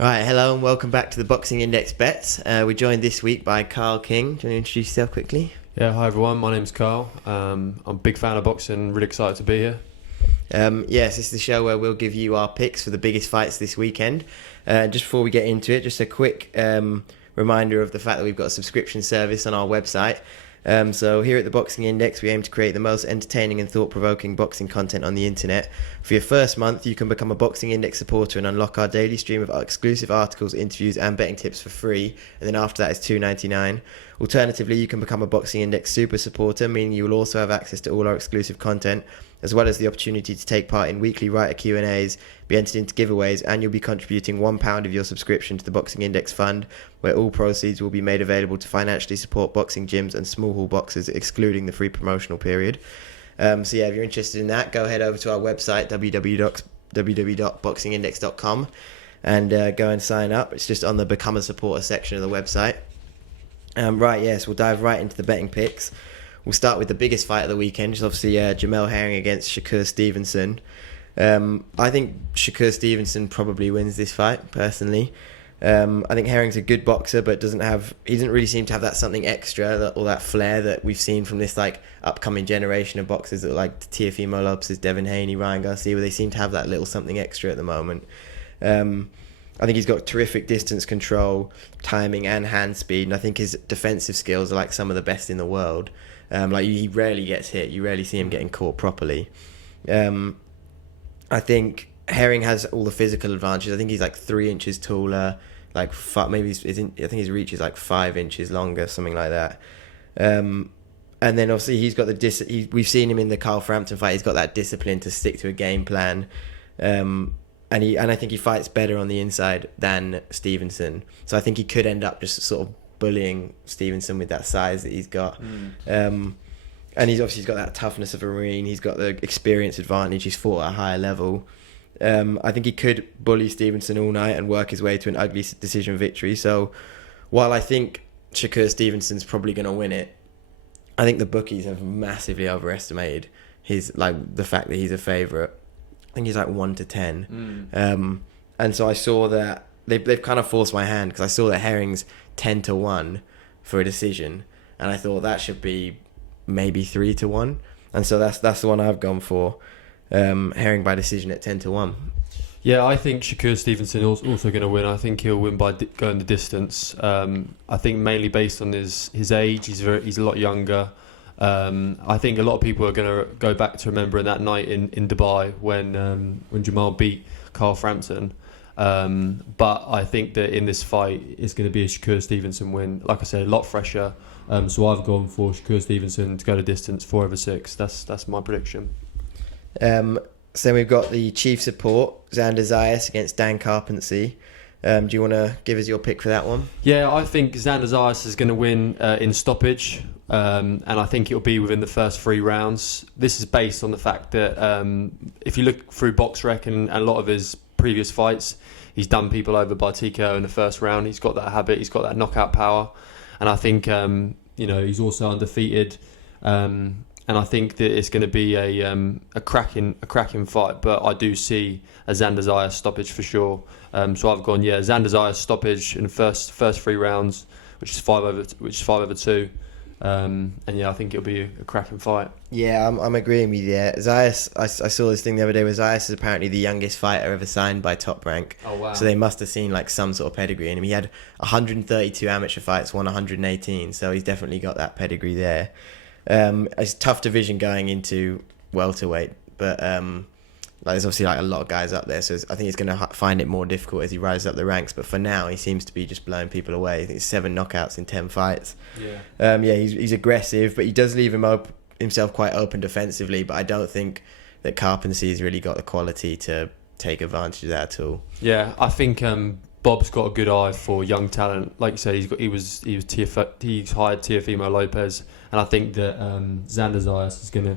All right, hello and welcome back to the Boxing Index Bets. We're joined this week by Carl King. Do you want to introduce yourself quickly? Yeah, hi everyone. My name's Carl. I'm a big fan of boxing. Really excited to be here. Yes, this is the show where we'll give you our picks for the biggest fights this weekend. Just before we get into it, just a quick reminder of the fact that we've got a subscription service on our website. So here at the Boxing Index, we aim to create the most entertaining and thought-provoking boxing content on the internet. For your first month, you can become a Boxing Index supporter and unlock our daily stream of exclusive articles, interviews and betting tips for free. And then after that, it's $2.99. Alternatively, you can become a Boxing Index super supporter, meaning you will also have access to all our exclusive content, as well as the opportunity to take part in weekly writer Q&As, be entered into giveaways, and you'll be contributing £1 of your subscription to the Boxing Index Fund, where all proceeds will be made available to financially support boxing gyms and small hall boxers, excluding the free promotional period. So yeah, if you're interested in that, go head over to our website, www.boxingindex.com, and go and sign up. It's just on the Become a Supporter section of the website. Yes, we'll dive right into the betting picks. We'll start with the biggest fight of the weekend, which is obviously Jamel Herring against Shakur Stevenson. I think Shakur Stevenson probably wins this fight, personally. I think Herring's a good boxer, but he doesn't really seem to have that something extra or that flair that we've seen from this upcoming generation of boxers that like Teofimo Lopez, Devin Haney, Ryan Garcia, where they seem to have that little something extra at the moment. I think he's got terrific distance control, timing and hand speed, and I think his defensive skills are like some of the best in the world. He rarely gets hit. You rarely see him getting caught properly. I think Herring has all the physical advantages. I think he's like 3 inches taller. I think his reach is like 5 inches longer, something like that. And then obviously he's got we've seen him in the Carl Frampton fight. He's got that discipline to stick to a game plan. And I think he fights better on the inside than Stevenson. So I think he could end up just sort of bullying Stevenson with that size that he's got. And he's got that toughness of a Marine. He's got the experience advantage. He's fought at a higher level. I think he could bully Stevenson all night and work his way to an ugly decision victory. So while I think Shakur Stevenson's probably going to win it, I think the bookies have massively overestimated the fact that he's a favourite. I think he's like 1-10. And so I saw that they've kind of forced my hand, because I saw that Herring's 10-1 for a decision, and I thought that should be maybe 3-1, and so that's the one I've gone for. Herring by decision at 10-1. Yeah, I think Shakur Stevenson is also going to win. I think he'll win by going the distance. I think mainly based on his age. He's a lot younger. I think a lot of people are going to go back to remembering that night in Dubai when Jamal beat Carl Frampton. But I think that in this fight, it's going to be a Shakur Stevenson win. Like I said, a lot fresher. So I've gone for Shakur Stevenson to go the distance, 4/6. That's my prediction. So then we've got the chief support, Xander Zayas against Dan Carpentry. Do you want to give us your pick for that one? Yeah, I think Xander Zayas is going to win in stoppage. And I think it'll be within the first 3 rounds. This is based on the fact that if you look through BoxRec and a lot of his previous fights, he's done people over by TKO in the first round. He's got that habit. He's got that knockout power, and I think he's also undefeated. And I think that it's going to be a cracking fight. But I do see a Xander Zayas stoppage for sure. So I've gone Xander Zayas stoppage in the first 3 rounds, which is 5/2. I think it'll be a cracking fight. Yeah, I'm agreeing with you. Zayas, I saw this thing the other day where Zayas is apparently the youngest fighter ever signed by Top Rank. Oh, wow. So they must have seen like some sort of pedigree in him. He had 132 amateur fights, won 118, so he's definitely got that pedigree there. It's a tough division going into welterweight, but there's obviously like a lot of guys up there, so I think he's going to find it more difficult as he rises up the ranks. But for now, he seems to be just blowing people away. I think it's 7 knockouts in 10 fights. Yeah. He's aggressive, but he does leave himself quite open defensively. But I don't think that Carpenter's really got the quality to take advantage of that at all. Yeah, I think Bob's got a good eye for young talent. Like you said, he's hired Teofimo Lopez, and I think that Xander Zayas is going to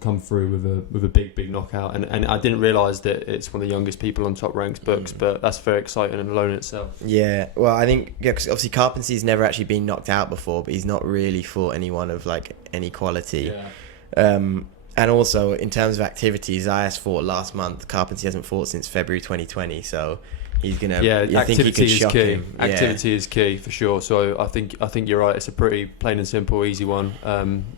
come through with a big knockout. And I didn't realise that it's one of the youngest people on Top Rank's books, but that's very exciting and alone in itself. Yeah, well, I think because obviously Carpenter's never actually been knocked out before, but he's not really fought anyone of like any quality. Yeah. And also in terms of activity, Zayas fought last month. Carpenter hasn't fought since February 2020, so he's gonna. Yeah, I think he activity could is shock key. him. Activity is key for sure. So I think you're right. It's a pretty plain and simple, easy one.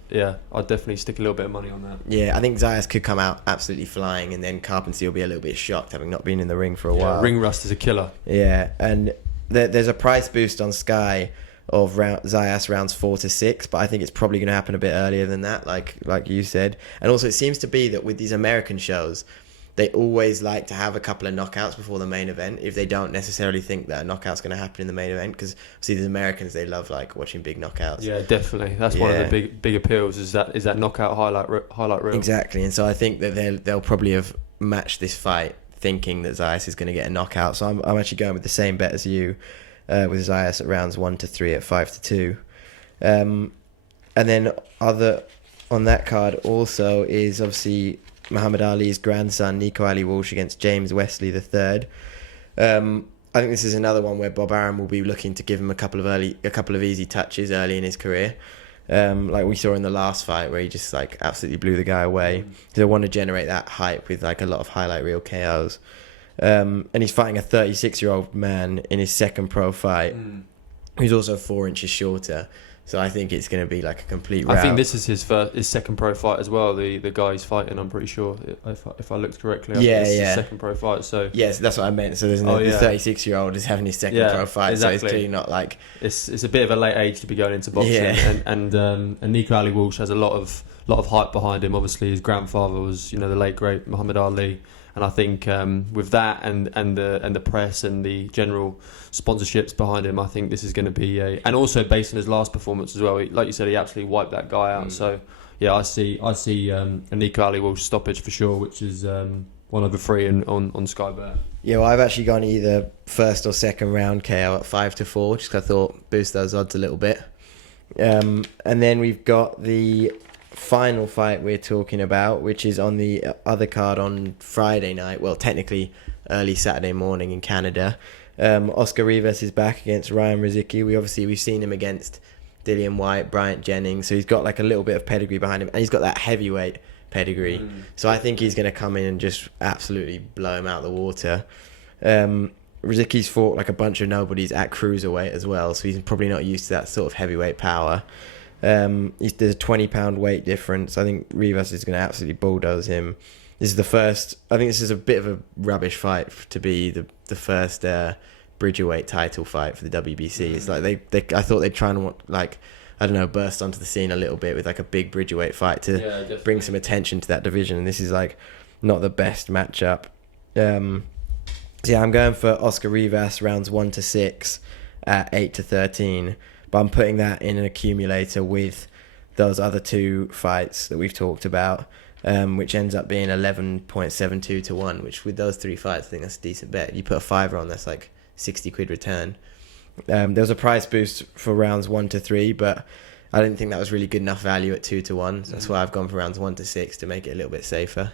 Yeah, I'd definitely stick a little bit of money on that. Yeah, I think Zayas could come out absolutely flying, and then Carpentry will be a little bit shocked having not been in the ring for a while. Ring rust is a killer. Yeah, and there's a price boost on Sky of Zayas rounds 4 to 6, but I think it's probably going to happen a bit earlier than that, like you said. And also, it seems to be that with these American shows, they always like to have a couple of knockouts before the main event if they don't necessarily think that a knockout's going to happen in the main event, because see, the Americans, they love like watching big knockouts. Yeah, definitely. That's one of the big appeals is that knockout highlight reel. Exactly, and so I think that they'll probably have matched this fight thinking that Zayas is going to get a knockout. So I'm actually going with the same bet as you. With Zayas at rounds 1 to 3 at 5 to 2. And then other on that card also is obviously Muhammad Ali's grandson, Nico Ali Walsh, against James Wesley III. I think this is another one where Bob Arum will be looking to give him a couple of easy touches early in his career. Like we saw in the last fight where he just like absolutely blew the guy away. They want to generate that hype with like a lot of highlight reel KOs. And he's fighting a 36-year-old man in his second pro fight, who's also 4 inches shorter. So I think it's going to be like a complete rout. I think this is his second pro fight as well. The guy he's fighting, I'm pretty sure, if I looked correctly. I think it's his second pro fight. So yes, that's what I meant. So the 36-year-old is having his second pro fight. Exactly. So it's clearly not like it's a bit of a late age to be going into boxing. Yeah. And Nico Ali Walsh has a lot of hype behind him. Obviously, his grandfather was the late great Muhammad Ali. And I think with that and the press and the general sponsorships behind him, I think this is going to be and also based on his last performance as well. Like you said, he absolutely wiped that guy out. So yeah, I see a Nico Ali Walsh stoppage for sure, which is 1/3 on Sky Bet. Yeah, well, I've actually gone either first or second round KO at 5 to 4, just 'cause I thought boost those odds a little bit. And then we've got the final fight we're talking about, which is on the other card on Friday night, well technically early Saturday morning in Canada. Oscar Rivas is back against Ryan Rozicki. We've seen him against Dillian Whyte, Bryant Jennings, so he's got like a little bit of pedigree behind him, and he's got that heavyweight pedigree. So I think he's going to come in and just absolutely blow him out of the water. Rozicki's fought like a bunch of nobodies at cruiserweight as well, so he's probably not used to that sort of heavyweight power. There's a 20-pound weight difference. I think Rivas is going to absolutely bulldoze him. This is the first. I think this is a bit of a rubbish fight to be the first Bridgerweight title fight for the WBC. It's like I thought they'd try and burst onto the scene a little bit with like a big Bridgerweight fight to bring some attention to that division. And this is like not the best matchup. So yeah, I'm going for Oscar Rivas rounds 1 to 6 at 8 to 13. But I'm putting that in an accumulator with those other two fights that we've talked about, which ends up being 11.72 to 1, which with those three fights, I think that's a decent bet. You put a fiver on, that's like 60 quid return. There was a price boost for rounds 1 to 3, but I didn't think that was really good enough value at 2 to 1. So that's why I've gone for rounds 1 to 6 to make it a little bit safer.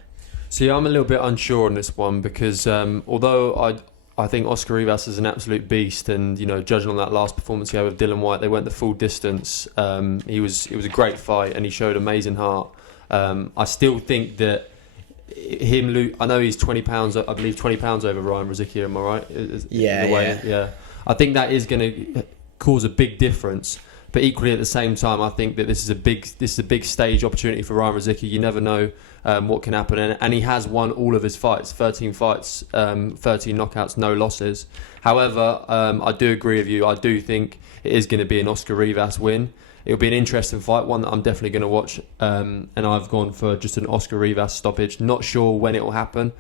See, I'm a little bit unsure on this one because although I think Oscar Rivas is an absolute beast, and judging on that last performance he had with Dillian Whyte, they went the full distance. It was a great fight, and he showed amazing heart. I still think that I know he's 20 pounds, I believe 20 pounds over Ryan Rozicki. Am I right? Yeah. I think that is going to cause a big difference. But equally, at the same time, I think that this is a big stage opportunity for Ryan Rozicki. You never know what can happen, and he has won all of his fights, 13 fights, 13 knockouts, no losses. However, I do agree with you. I do think it is going to be an Oscar Rivas win. It'll be an interesting fight, one that I'm definitely going to watch. And I've gone for just an Oscar Rivas stoppage. Not sure when it will happen.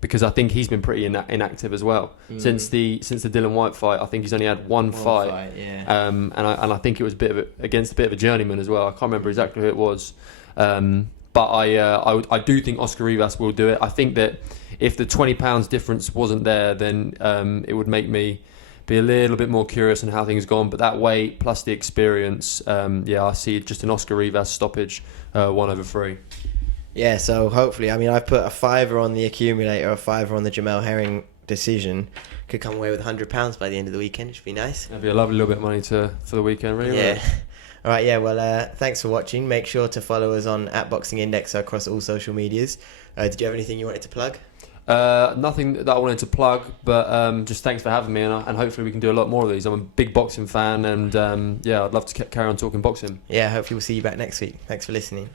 Because I think he's been pretty inactive as well since the Dillian Whyte fight. I think he's only had one fight, and I think it was against a bit of a journeyman as well. I can't remember exactly who it was, but I do think Oscar Rivas will do it. I think that if the 20 pounds difference wasn't there, then it would make me be a little bit more curious on how things gone. But that weight plus the experience, I see just an Oscar Rivas stoppage, 1/3. Yeah, so hopefully, I've put a fiver on the accumulator, a fiver on the Jamel Herring decision. Could come away with £100 by the end of the weekend, which would be nice. That'd be a lovely little bit of money for the weekend, really. Yeah. All right, yeah, well, thanks for watching. Make sure to follow us on @BoxingIndex across all social medias. Did you have anything you wanted to plug? Nothing that I wanted to plug, but just thanks for having me, and hopefully we can do a lot more of these. I'm a big boxing fan, and I'd love to carry on talking boxing. Yeah, hopefully we'll see you back next week. Thanks for listening.